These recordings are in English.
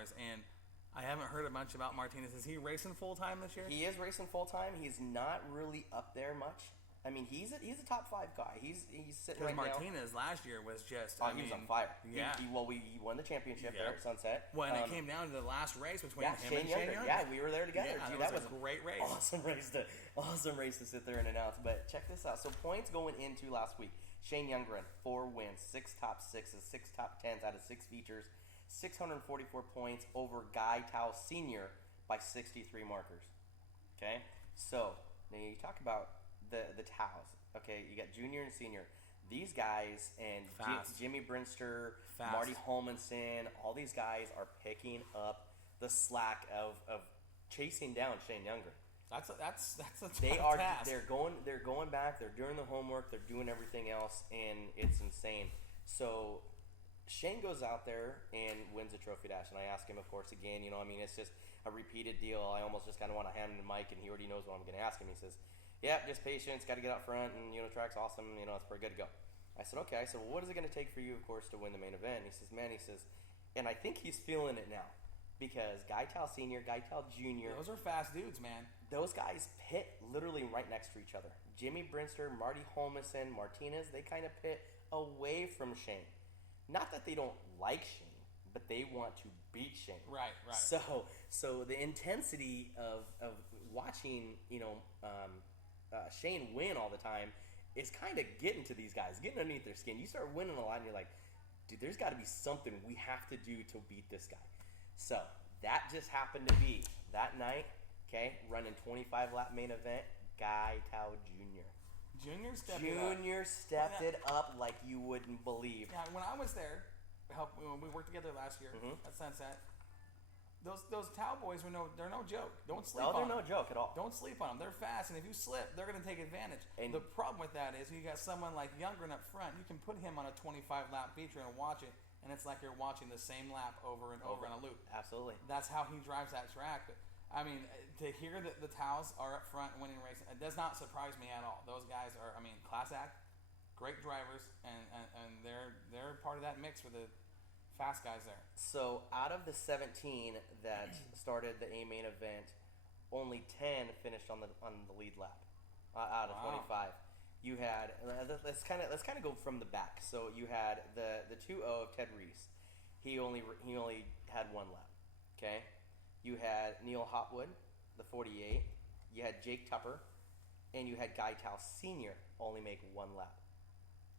cars, and I haven't heard a bunch about Martinez. Is he racing full time this year? He is racing full time. He's not really up there much. I mean, he's a top 5 guy. He's sitting right Martinez last year was just. He was on fire. Yeah. He won the championship there at Sunset. Well, and it came down to the last race between him and Shane Younger. Yeah, we were there together. Yeah, Dude, that was a great race. Awesome race to sit there and announce. But check this out. So points going into last week. Shane Youngren, 4 wins, 6 top 6s, 6 top 10s out of 6 features, 644 points over Guy Tao Sr. by 63 markers. Okay, so now you talk about the Taos. Okay, you got junior and senior. These guys and Jimmy Brinster, Marty Holmanson, all these guys are picking up the slack of chasing down Shane Younger. That's a task. They're going back. They're doing the homework. They're doing everything else, and it's insane. So Shane goes out there and wins a trophy dash, and I ask him, of course, again. It's just a repeated deal. I almost just kind of want to hand him the mic, and he already knows what I'm going to ask him. He says, "Yeah, just patience. Got to get out front, and track's awesome. It's pretty good to go." I said, "Okay." I said, "Well, what is it going to take for you, of course, to win the main event?" And he says, "Man," he says, and I think he's feeling it now. Because Guy Tao Sr., Guy Tao Jr. Those are fast dudes, man. Those guys pit literally right next to each other. Jimmy Brinster, Marty Holmanson, Martinez, they kind of pit away from Shane. Not that they don't like Shane, but they want to beat Shane. Right. So the intensity of watching, Shane win all the time is kind of getting to these guys, getting underneath their skin. You start winning a lot, and you're like, dude, there's got to be something we have to do to beat this guy. So that just happened to be that night, okay, running 25-lap main event, Guy Tao Jr. Junior stepped it up like you wouldn't believe. Yeah, when I was there, when we worked together last year at Sunset, those Tao boys they're no joke. Don't sleep on them. They're no joke at all. Don't sleep on them. They're fast, and if you slip, they're going to take advantage. And the problem with that is you got someone like Youngren up front. You can put him on a 25-lap feature and watch it. And it's like you're watching the same lap over and over in a loop. Absolutely. That's how he drives that track. But, I mean, to hear that the Taos are up front winning races, it does not surprise me at all. Those guys are, class act, great drivers, and they're part of that mix with the fast guys there. So out of the 17 that started the A main event, only 10 finished on the lead lap out of 25. You had let's kind of go from the back. So you had the 2-0 of Ted Reese. He only had 1 lap. Okay. You had Neil Hopwood, the 48. You had Jake Tupper, and you had Guy Tao Sr. only make 1 lap.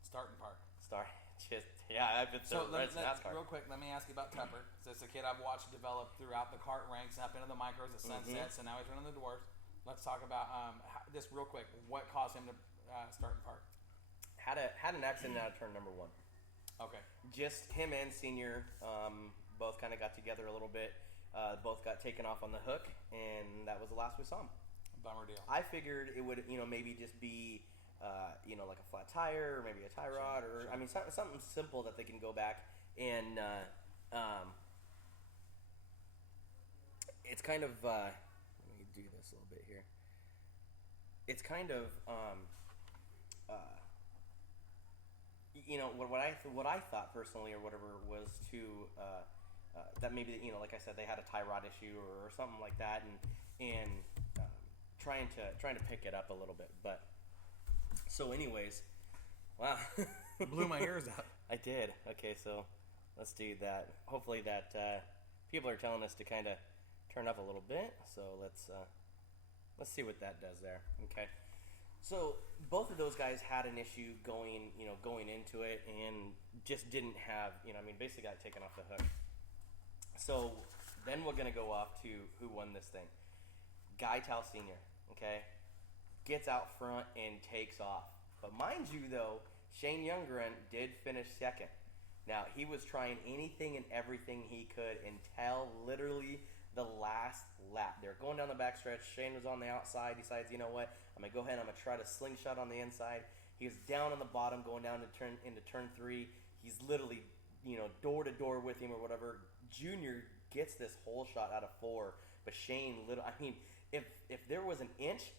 Starting park. I've been so real quick. Let me ask you about Tupper. So it's a kid I've watched develop throughout the kart ranks and up into the micros at Sunset. So now he's running the dwarfs. Let's talk about just real quick what caused him to start in park. Had an accident out of turn number 1. Okay. Just him and Senior both kind of got together a little bit. Both got taken off on the hook, and that was the last we saw him. Bummer deal. I figured it would, maybe just be, like a flat tire or maybe a tie rod or something simple that they can go back and it's kind of let me do this a little bit here. It's kind of what I thought personally or whatever was to that maybe like I said they had a tie rod issue or something like that and trying to pick it up a little bit. But so anyways, wow, blew my ears out. I did. Okay, so let's do that. Hopefully that people are telling us to kind of turn up a little bit. So let's see what that does there. Okay. So both of those guys had an issue going into it and just didn't have, basically got taken off the hook. So then we're going to go off to who won this thing. Guy Tao Sr., okay, gets out front and takes off. But mind you, though, Shane Youngren did finish second. Now, he was trying anything and everything he could until literally the last lap. They were going down the backstretch. Shane was on the outside. Decides, you know what? I'm going to go ahead and I'm going to try to slingshot on the inside. He was down on the bottom going down into turn 3. He's literally, door to door with him or whatever. Junior gets this whole shot out of 4. But Shane, if there was an inch,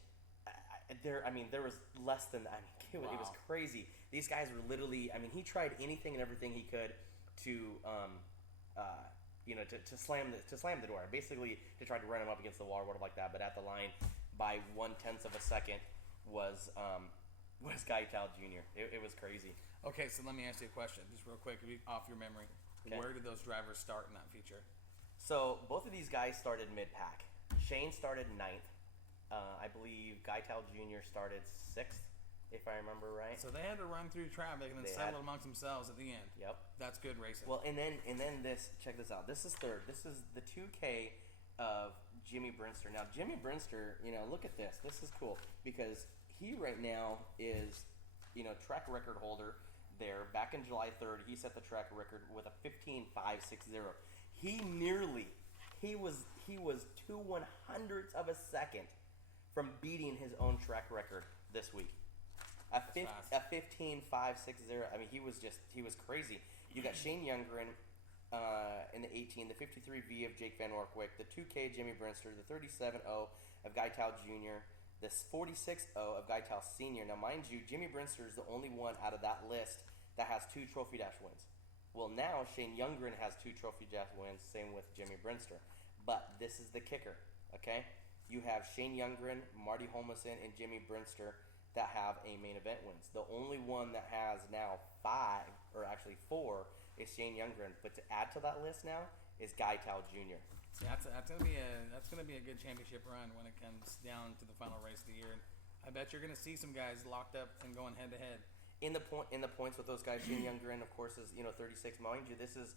there was less than that. It was crazy. These guys were literally, he tried anything and everything he could to to slam the door, basically to try to run him up against the wall or whatever like that. But at the line by 1/10 of a second was Gaital Jr. It was crazy. Okay, so let me ask you a question, just real quick, off your memory. Okay. Where did those drivers start in that feature? So both of these guys started mid-pack. Shane started 9th. I believe Gaital Jr. started 6th, if I remember right. So they had to run through traffic and then settle amongst themselves at the end. Yep. That's good racing. Well, and then check this out. This is 3rd. This is the 2K of Jimmy Brinster. Now, Jimmy Brinster, look at this. This is cool because he right now is, track record holder there. Back in July 3rd, he set the track record with a 15.560. He was 2/100ths of a second from beating his own track record this week. A 15.560. I mean, he was crazy. You got Shane Youngren in the 18, the 53V of Jake Van Orkwyk, the 2K Jimmy Brinster, the 37.0 of Gaital Jr., the 46.0 of Gaital Sr. Now, mind you, Jimmy Brinster is the only one out of that list that has 2 Trophy Dash wins. Well, now Shane Youngren has 2 Trophy Dash wins, same with Jimmy Brinster. But this is the kicker, okay? You have Shane Youngren, Marty Holmesen, and Jimmy Brinster that have a main event wins. The only one that has now 5, or actually 4, is Shane Youngren. But to add to that list now is Gaital Jr. See, that's gonna be a good championship run when it comes down to the final race of the year. I bet you're gonna see some guys locked up and going head to head. In the points with those guys, Shane Youngren, of course, is 36. Mind you, this is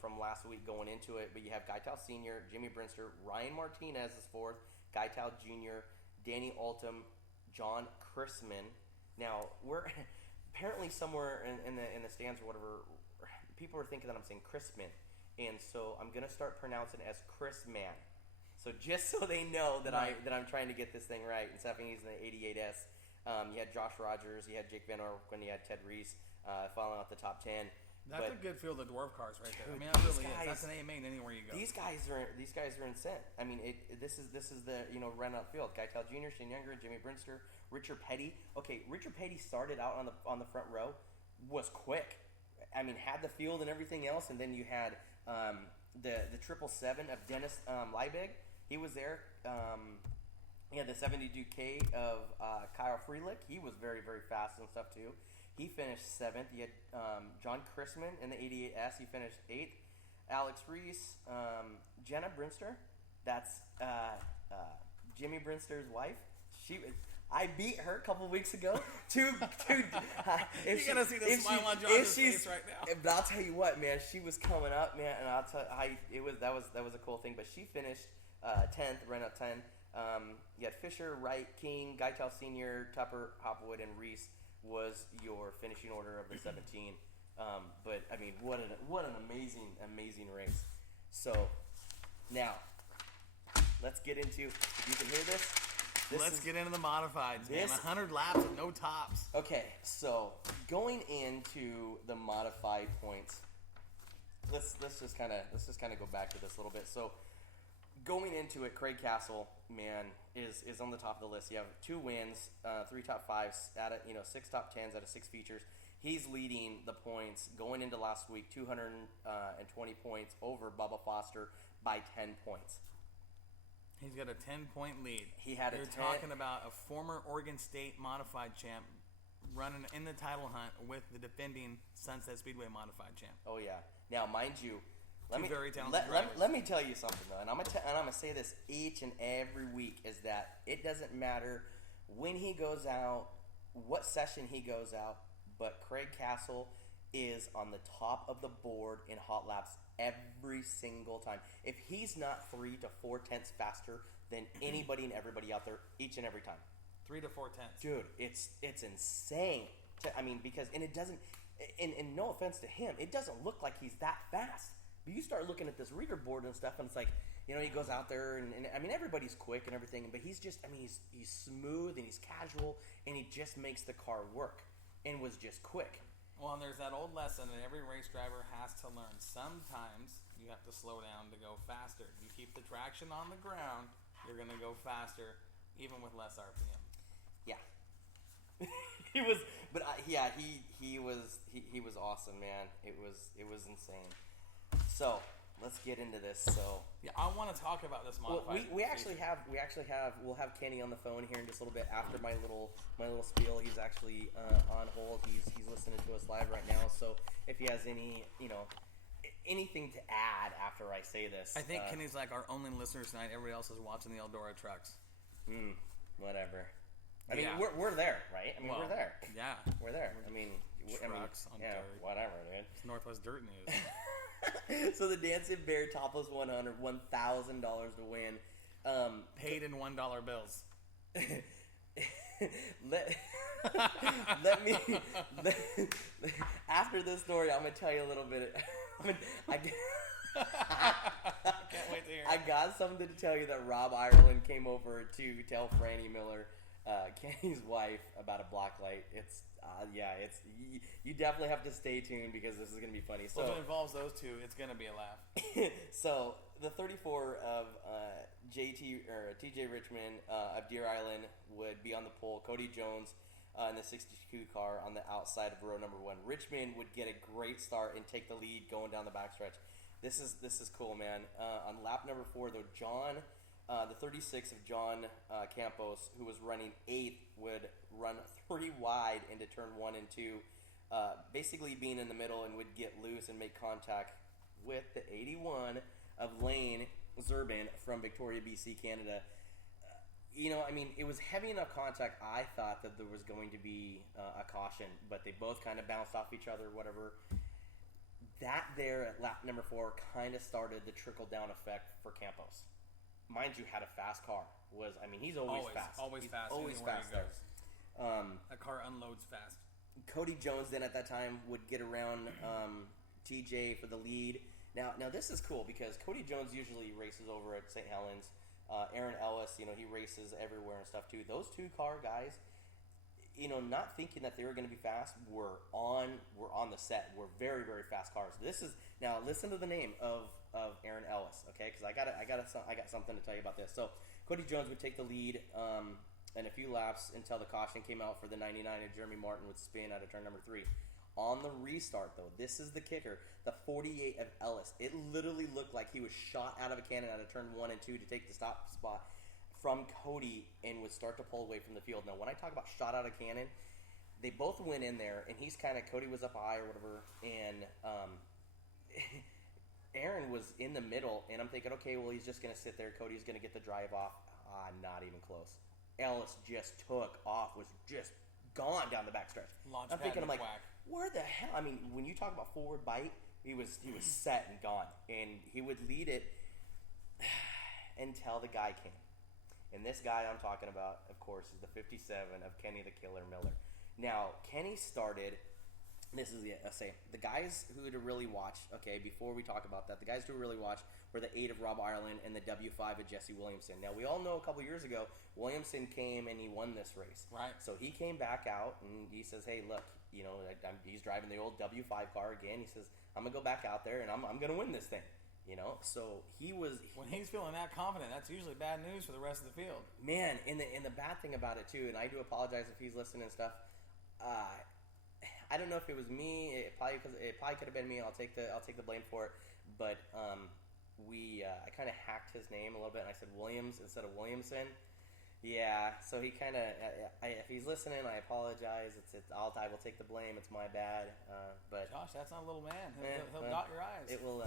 from last week going into it. But you have Gaital Sr., Jimmy Brinster, Ryan Martinez is 4th, Gaital Jr., Danny Altum, John Chrisman. Now we're apparently somewhere in the stands or whatever, people are thinking that I'm saying Chrisman, and so I'm gonna start pronouncing it as Chrisman. So just so they know that I'm trying to get this thing right. Instead of using the 88S. You had Josh Rogers, you had Jake Van Orkwyk, you had Ted Reese falling out the top 10. That's a good field of dwarf cars right there. I mean, that really is. That's an A main anywhere you go. These guys are insane. I mean, this is the run up field. Gaital Jr., Shane Younger, Jimmy Brinster, Richard Petty. Okay, Richard Petty started out on the front row, was quick. I mean, had the field and everything else, and then you had the 777 of Dennis Liebig. He was there. You had the 72K of Kyle Freelick. He was very, very fast and stuff too. He finished 7th. You had John Chrisman in the 88S. He finished 8th. Alex Reese, Jenna Brinster. That's Jimmy Brinster's wife. I beat her a couple weeks ago. You gotta see the smile on John's face right now. But I'll tell you what, man. She was coming up, man, and I'll tell you, that was a cool thing. But she finished 10th, ran up 10. You had Fisher, Wright, King, Gaital Sr., Tupper, Hopwood, and Reese was your finishing order of the 17. But I mean, what an amazing race. So now let's get into, if you can hear this. Let's get into the modifieds, man. 100 laps with no tops. Okay, so going into the modified points, let's just kind of go back to this a little bit. So going into it, Craig Castle, man, is on the top of the list. You have 2 wins, 3 top 5s, 6 top 10s out of 6 features. He's leading the points going into last week, 220 points over Bubba Foster by 10 points. He's got a 10-point lead. You're talking about a former Oregon State modified champ running in the title hunt with the defending Sunset Speedway modified champ. Oh yeah. Now, mind you, let me tell you something though, and I'm gonna say this each and every week, is that it doesn't matter when he goes out, what session he goes out, but Craig Castle is on the top of the board in hot laps every single time. If he's not 3 to 4 tenths faster than anybody and everybody out there each and every time. 3 to 4 tenths. Dude, it's insane. Because it doesn't, and no offense to him, it doesn't look like he's that fast. But you start looking at this reader board and stuff, and it's like, he goes out there, and I mean, everybody's quick and everything, but he's just, he's smooth, and he's casual, and he just makes the car work, and was just quick. Well, and there's that old lesson that every race driver has to learn. Sometimes you have to slow down to go faster. You keep the traction on the ground, you're going to go faster, even with less RPM. Yeah. He was awesome, man. It was insane. So, let's get into this. So yeah, I want to talk about this modified. Well, we'll have Kenny on the phone here in just a little bit after my little spiel. He's actually on hold. He's listening to us live right now. So if he has anything to add after I say this, I think Kenny's like our only listener tonight. Everybody else is watching the Eldora trucks. Whatever. I mean, we're there, right? I mean, we're there. Yeah, we're there. Trucks on dirt. Whatever, dude. It's Northwest Dirt News. So the Dancing Bear Topless 100, $1,000 to win. Paid in $1 bills. let me. After this story, I'm gonna tell you a little bit. I can't wait to hear. I got something to tell you that Rob Ireland came over to tell Franny Miller, Kenny's wife, about a blacklight. It's you definitely have to stay tuned because this is gonna be funny. So if it involves those two, it's gonna be a laugh. So the 34 of TJ Richmond of Deer Island would be on the pole. Cody Jones in the 62 car on the outside of row number 1. Richmond would get a great start and take the lead going down the backstretch. This is cool, man. On lap number 4, though, John, the 36 of John Campos, who was running 8th, would run 3 wide into turn 1 and 2, basically being in the middle, and would get loose and make contact with the 81 of Lane Zerbin from Victoria, BC, Canada. It was heavy enough contact. I thought that there was going to be a caution, but they both kind of bounced off each other, whatever. That there at lap number 4 kind of started the trickle-down effect for Campos. Mind you, had a fast car. He's always fast. Always fast. Always fast there. That car unloads fast. Cody Jones then at that time would get around TJ for the lead. Now this is cool because Cody Jones usually races over at St. Helens. Aaron Ellis, he races everywhere and stuff too. Those 2 car guys, not thinking that they were going to be fast, were on the set. Were very, very fast cars. Now listen to the name of Aaron Ellis, okay? Because I got something to tell you about this. So Cody Jones would take the lead in a few laps until the caution came out for the 99, and Jeremy Martin would spin out of turn number 3. On the restart, though, this is the kicker. The 48 of Ellis. It literally looked like he was shot out of a cannon out of turn 1 and 2 to take the stop spot from Cody and would start to pull away from the field. Now, when I talk about shot out of cannon, they both went in there, and Cody was up high or whatever, and Aaron was in the middle, and I'm thinking, okay, well, he's just going to sit there. Cody's going to get the drive off. Not even close. Ellis just took off, was just gone down the backstretch. I'm thinking, I'm like, where the hell? When you talk about forward bite, he was set and gone, and he would lead it until the guy came. And this guy I'm talking about, of course, is the 57 of Kenny the Killer Miller. Now, Kenny started. This is the guys who to really watch. Okay, before we talk about that, the guys who really watch were the 8 of Rob Ireland and the W5 of Jesse Williamson. Now, we all know a couple years ago, Williamson came and he won this race. Right. So he came back out and he says, hey, look, he's driving the old W5 car again. He says, I'm going to go back out there and I'm going to win this thing. So he was... When he's feeling that confident, that's usually bad news for the rest of the field. Man, and the bad thing about it, too, and I do apologize if he's listening and stuff, I don't know if it was me. It probably could have been me. I'll take the blame for it. But I kind of hacked his name a little bit, and I said Williams instead of Williamson. Yeah. So he kind of. If he's listening, I apologize. I will take the blame. It's my bad. But Josh, that's not a little man. He'll dot your eyes. It will.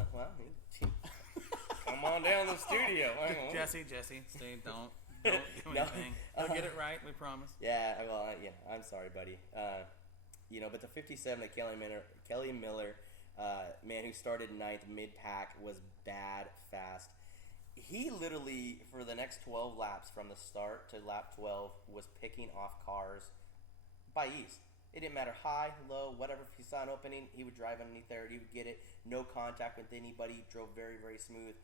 Come on down to the studio. Jesse, stay. Don't do anything. He'll get it right. We promise. Yeah. Well. Yeah. I'm sorry, buddy. But the 57 of Kelly Miller, man, who started 9th mid-pack, was bad fast. He literally, for the next 12 laps from the start to lap 12, was picking off cars by ease. It didn't matter high, low, whatever. If he saw an opening, he would drive underneath there. He would get it. No contact with anybody. He drove very, very smooth.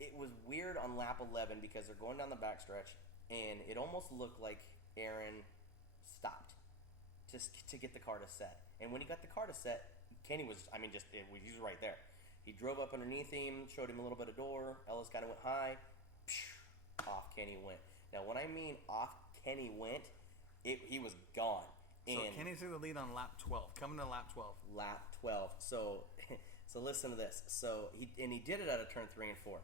It was weird on lap 11 because they're going down the backstretch, and it almost looked like Aaron stopped just to get the car to set. And when he got the car to set, Kenny was, he was right there. He drove up underneath him, showed him a little bit of door. Ellis kind of went high. Off Kenny went. Now, when I mean off Kenny went, he was gone. So Kenny took the lead on lap 12, coming to lap 12. Lap 12. So So listen to this. So he did it out of turn 3 and 4.